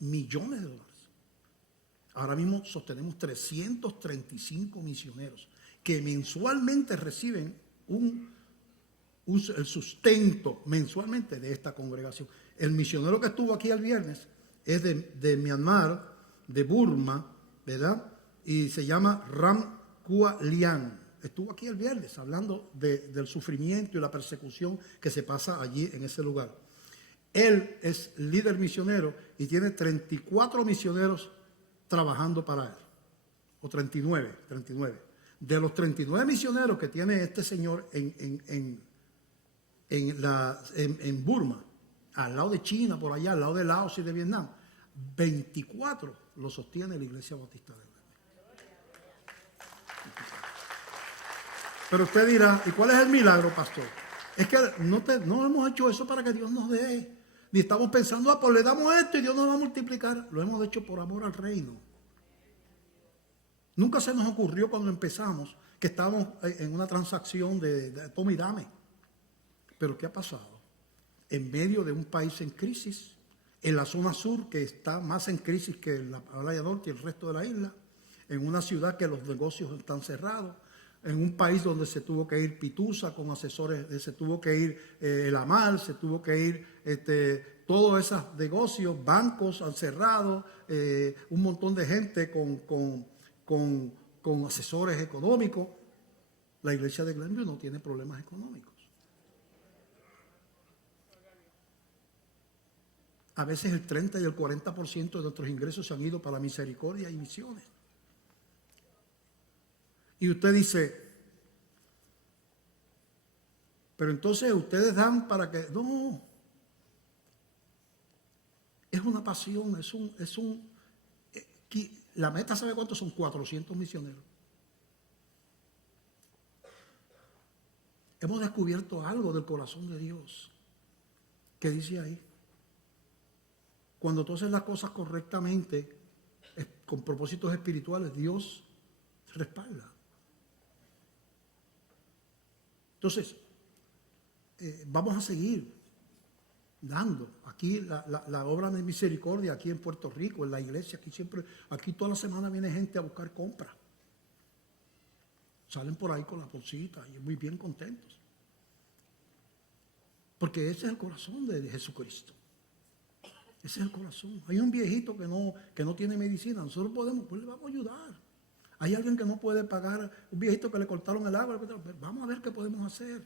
Millones de dólares. Ahora mismo sostenemos 335 misioneros que mensualmente reciben el sustento mensualmente de esta congregación. El misionero que estuvo aquí el viernes es de Myanmar, de Burma, ¿verdad? Y se llama Ram Kua Lian. Estuvo aquí el viernes hablando del sufrimiento y la persecución que se pasa allí en ese lugar. Él es líder misionero y tiene 34 misioneros trabajando para él. O 39. De los 39 misioneros que tiene este señor en Burma, al lado de China, por allá, al lado de Laos y de Vietnam, 24 lo sostiene la Iglesia Bautista de Glendale. Pero usted dirá, ¿y cuál es el milagro, pastor? Es que no hemos hecho eso para que Dios nos dé. Ni estamos pensando, pues le damos esto y Dios nos va a multiplicar. Lo hemos hecho por amor al reino. Nunca se nos ocurrió cuando empezamos que estábamos en una transacción de toma y dame. Pero ¿qué ha pasado? En medio de un país en crisis, en la zona sur que está más en crisis que la playa norte y el resto de la isla, en una ciudad que los negocios están cerrados, en un país donde se tuvo que ir Pitusa con asesores, se tuvo que ir el Amal, se tuvo que ir todos esos negocios, bancos han cerrado, un montón de gente con asesores económicos. La iglesia de Glenview no tiene problemas económicos. A veces el 30 y el 40% de nuestros ingresos se han ido para misericordia y misiones. Y usted dice, pero entonces ustedes dan para que... No, es una pasión, la meta, ¿sabe cuántos son? 400 misioneros. hemos descubierto algo del corazón de Dios. ¿Qué dice ahí? Cuando tú haces las cosas correctamente, con propósitos espirituales, Dios respalda. Entonces, vamos a seguir dando. Aquí la obra de misericordia, aquí en Puerto Rico, en la iglesia, aquí toda la semana viene gente a buscar compras. Salen por ahí con la bolsita y muy bien contentos. Porque ese es el corazón de Jesucristo. Ese es el corazón. Hay un viejito que no tiene medicina. Nosotros podemos, pues le vamos a ayudar. Hay alguien que no puede pagar, un viejito que le cortaron el agua. Vamos a ver qué podemos hacer.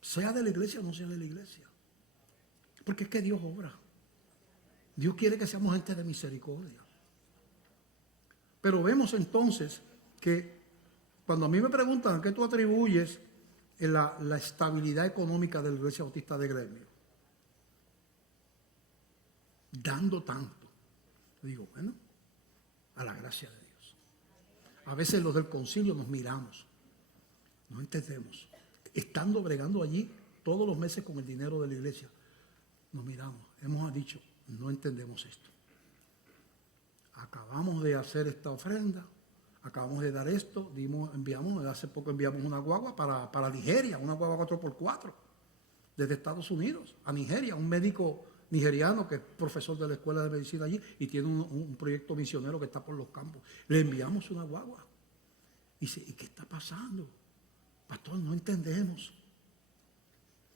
Sea de la iglesia o no sea de la iglesia. Porque es que Dios obra. Dios quiere que seamos gente de misericordia. Pero vemos entonces que cuando a mí me preguntan a qué tú atribuyes la estabilidad económica de la Iglesia Bautista de Gremio, dando tanto, digo, bueno, a la gracia de Dios. A veces los del concilio nos miramos, no entendemos. Estando bregando allí todos los meses con el dinero de la iglesia, nos miramos, hemos dicho, no entendemos esto. Acabamos de hacer esta ofrenda, acabamos de dar esto, hace poco enviamos una guagua para Nigeria, una guagua 4x4, desde Estados Unidos a Nigeria, un médico nigeriano que es profesor de la escuela de medicina allí y tiene un proyecto misionero que está por los campos. Le enviamos una guagua. Y dice, ¿y qué está pasando? Pastor, no entendemos.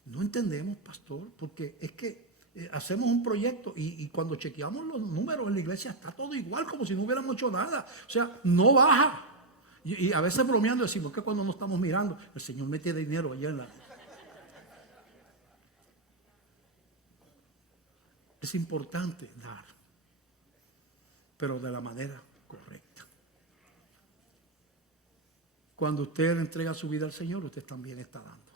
No entendemos, pastor, porque es que hacemos un proyecto y cuando chequeamos los números en la iglesia está todo igual, como si no hubiéramos hecho nada. O sea, no baja. Y a veces bromeando decimos que cuando no estamos mirando, el Señor mete dinero allá en la... Es importante dar, pero de la manera correcta. Cuando usted le entrega su vida al Señor, usted también está dando.